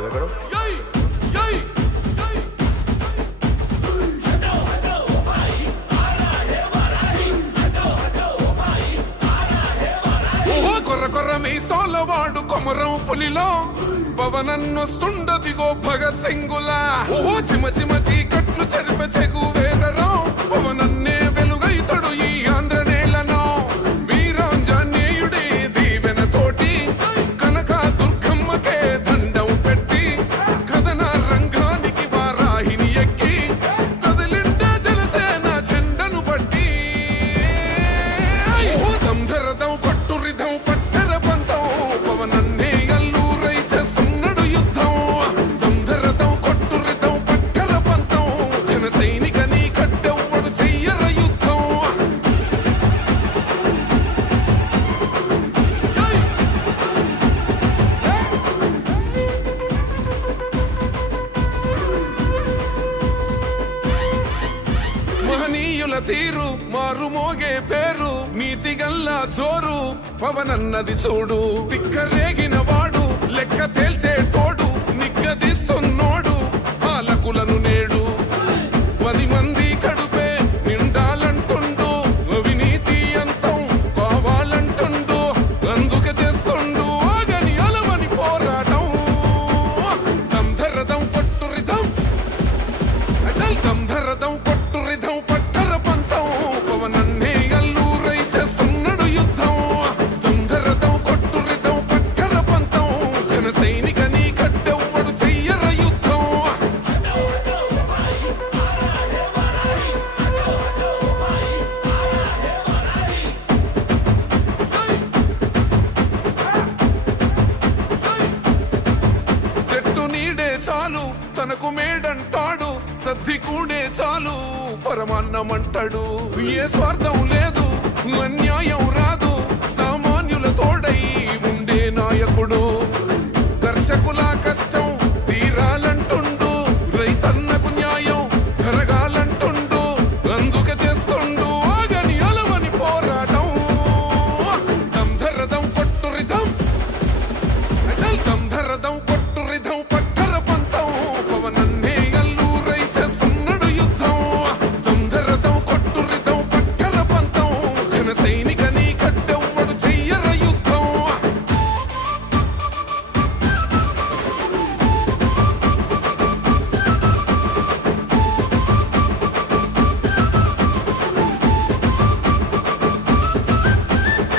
రాపిది ఎక్కడ కొర్ర కొర్ర మీ సోలవాడు కొమరం పులిలో పవనన్నొస్తుండదిగో భగత్ సింగులా ఓహో చిమ చిమ చీకట్లు చెరిప చెగు వేదరో పవనన్నే వెలుగైతడు ఈ ఆంధ్ర నేలను వీరాంజనేయుడి దీవెన తోటి కనక దుర్గమ్మకే దండం పెట్టి కథన రంగానికి వారాహిని ఎక్కి కదిలిండే జనసేన చెండను బట్టి ఓహో దంధరదం కొట్టురిదం పట్టర పంతం పవనన్నే అల్లూరై చేస్తున్నాడు యుద్ధం దంధరదం కొట్టురిదం పట్టర పంతం జన సైనికని కట్టెవ్వడు చెయ్యర యుద్ధం మహనీయుల తీరు మారుమోగే పేరు నీతిగల్లా జోరు పవనన్నది చూడు తిక్కరేగిన వాడు లెక్క తేల్చేటోడు నిగ్గదీస్తున్నోడు పాలకులను నేడు 10 మంది కడుపే నిండాలంటుండు అవినీతి అంతం కావాలంటుండు అందుకే చేస్తుండు ఆగని అలవని పోరాటం దంధరదం కొట్టురిదం అచల్ దంధరదం కొట్టురిదం పట్టర పంతం పవనన్నే అల్లూరై చేస్తున్నాడు యుద్ధం దంధరదం కొట్టురిదం పట్టర పంతం జన సైనికని కట్టెవ్వడు చెయ్యర యుద్ధం చెట్టు నీడే చాలు తనకు మేడంటాడు సద్ది కూడే చాలు పరమాన్నమంటాడు ఏ స్వార్థం లేదు అన్యాయం రాదు సామాన్యుల తోడై ఉండే నాయకుడు కర్షకుల కష్టం తీరాలంటుండు రైతన్నకు న్యాయం జరగాలంటుండు అందుకే చేస్తుండు ఆగని అలవని పోరాటం దంధరదం కొట్టురిదం అచల్ దంధరదం కొట్టురిదం పట్టర పంతం పవనన్నే అల్లూరై చేస్తున్నాడు యుద్ధం దంధరదం కొట్టురిదం పట్టర పంతం జన సైనికని కట్టెవ్వడు చెయ్యర యుద్ధం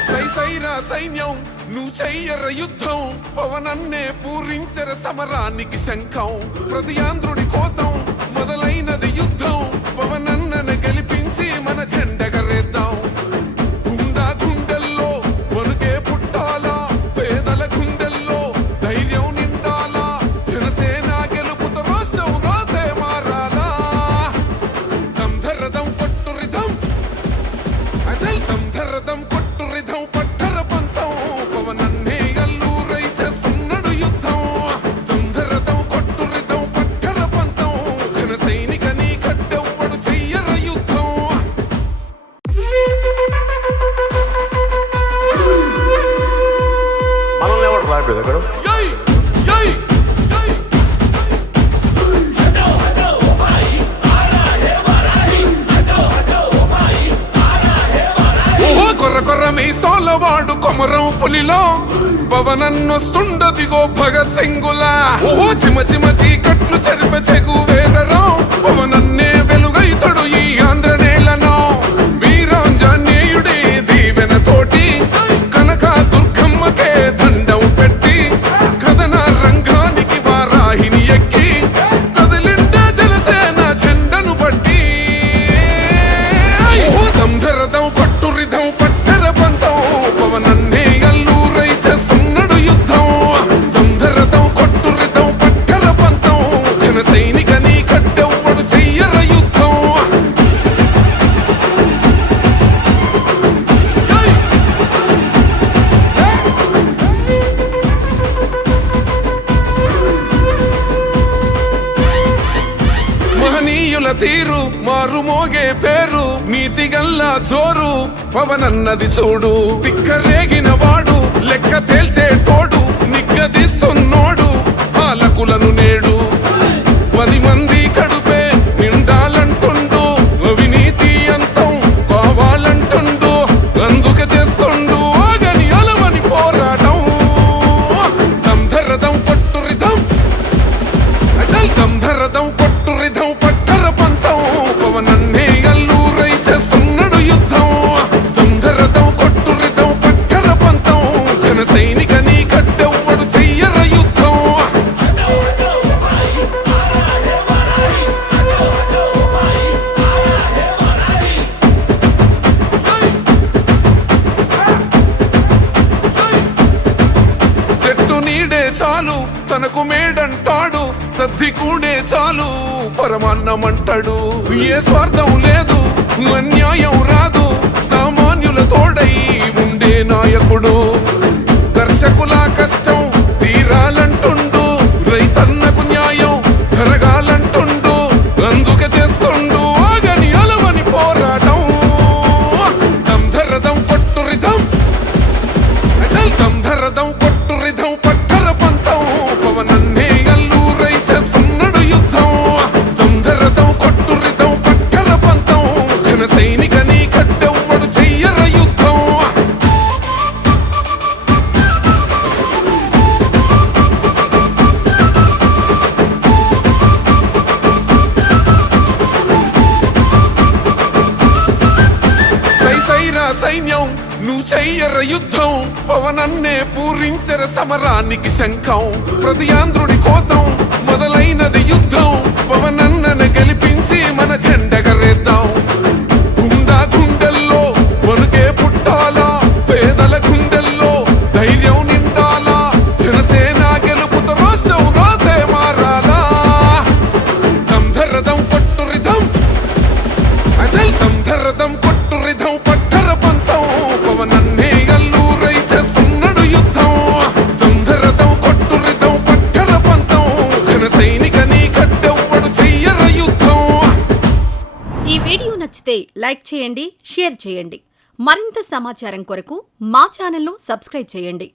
సైసైరా సైన్యం నువ్వు చెయ్యర యుద్ధం పవనన్నే పూరించర సమరానికి శంఖం ప్రతి ఆంధ్రుడి కోసం మొదలైనది యుద్ధం పవనన్నను గెలిపించి మన జెండగరేద్దాం గుండా గుండెల్లో వణుకే పుట్టాలా పేదల గుండెల్లో ధైర్యం నిండాలా జనసేన గెలుపుతో రాష్ట్రం రాతే మారాలా దంధరదం కొట్టురిదం అచల్ దంధరదం కొట్టురిదం పట్టర పంతం పవనన్నే అల్లూరై చేస్తున్నాడు యుద్ధం దంధరదం కొట్టురిదం పట్టర పంతం జన సైనికని కట్టెవ్వడు చెయ్యర యుద్ధం మనల్ని ఎవరు రాపిది ఎక్కడ యై యై యై ఓహో కొర్ర కొర్ర మీ సోలవాడు కొమరం పులిలో పవనన్నొస్తుండదిగో భగత్ సింగులా ఓహో చిమ చిమ చీకట్లు చెరిప చెగు వేదరో పవనన్నే వెలుగైతడు ఈ ఆంధ్ర నేలను వీరాంజనేయుడి దీవెన తోటి కనక దుర్గమ్మకే దండం పెట్టి కథన రంగానికి వారాహిని ఎక్కి కదిలిండే జనసేన చెండను బట్టి ఓహో దంధరదం కొట్టురిదం పట్టర పంతం పవనన్నే అల్లూరై చేస్తున్నాడు యుద్ధం దంధరదం కొట్టురిదం పట్టర పంతం జన సైనికని కట్టెవ్వడు చెయ్యర యుద్ధం మహనీయుల తీరు మారుమోగే పేరు నీతిగల్లా జోరు పవనన్నది చూడు తిక్కరేగిన వాడు లెక్క తేల్చేటోడు నిగ్గదీస్తున్నోడు పాలకు అడుగులను నేడు 10 మంది కడుపే నిండాలంటుండు అవినీతి అంతం కావాలంటుండు అందుకే చేస్తుండు ఆగని అలవని పోరాటం దమ్ధరదం కొట్టురిదం అచల్ దమ్ధరదం కొట్టురిదం పట్టర పంతం పవనన్నే అల్లూరై చేస్తున్నాడు యుద్ధం దమ్ధరదం కొట్టురిదం పట్టర పంతం జన సైనిక నీ కడ్డెవ్వడు చెయ్యర యుద్ధం చెట్టు నీడే చాలు తనకు మేడంటాడు సద్ది కూడే చాలు పరమాన్నమంటాడు ఏ స్వార్థం లేదు అన్యాయం రాదు సామాన్యుల తోడై ఉండే నాయకుడు కర్షకుల కష్టం తీరాలంటుండు రైతన్నకు న్యాయం జరగాలంటుండు అందుకే చేస్తుండు ఆగని అలవని పోరాటం దమ్ధరదం కొట్టురిదం అచల్ దమ్ధరదం కొట్టురిదం పట్టర పంతం పవనన్నే అల్లూరై చేస్తున్నాడు యుద్ధం దమ్ధరదం కొట్టురిదం పట్టర పంతం జన సైనిక నీ కడ్డెవ్వడు చెయ్యర యుద్ధం సైరా సైన్యం నువ్వు చెయ్యర యుద్ధం పవనన్నే పూరించర సమరానికి శంఖం ప్రతి ఆంధ్రుడి కోసం మొదలైనది యుద్ధం పవనన్నను గెలిపించి మన జెండగరేద్దాం గుండా గుండెల్లో వణుకే పుట్టాలా పేదల గుండెల్లో ధైర్యం నిండాలా జనసేన గెలుపుతో రాష్ట్రం రాతే మారాలా దమ్ధరదం కొట్టురిదం అచల్ దమ్ధరదం కొట్టురిదం పట్టర పంతం పవనన్నే అల్లూరై చేస్తున్నాడు యుద్ధం దమ్ధరదం కొట్టురిదం పట్టర పంతం జన సైనిక నీ కడ్డెవ్వడు చెయ్యర యుద్ధం. ఈ వీడియో నచ్చితే లైక్ చేయండి, షేర్ చేయండి. మరింత సమాచారం కొరకు మా ఛానల్ను సబ్స్క్రైబ్ చేయండి.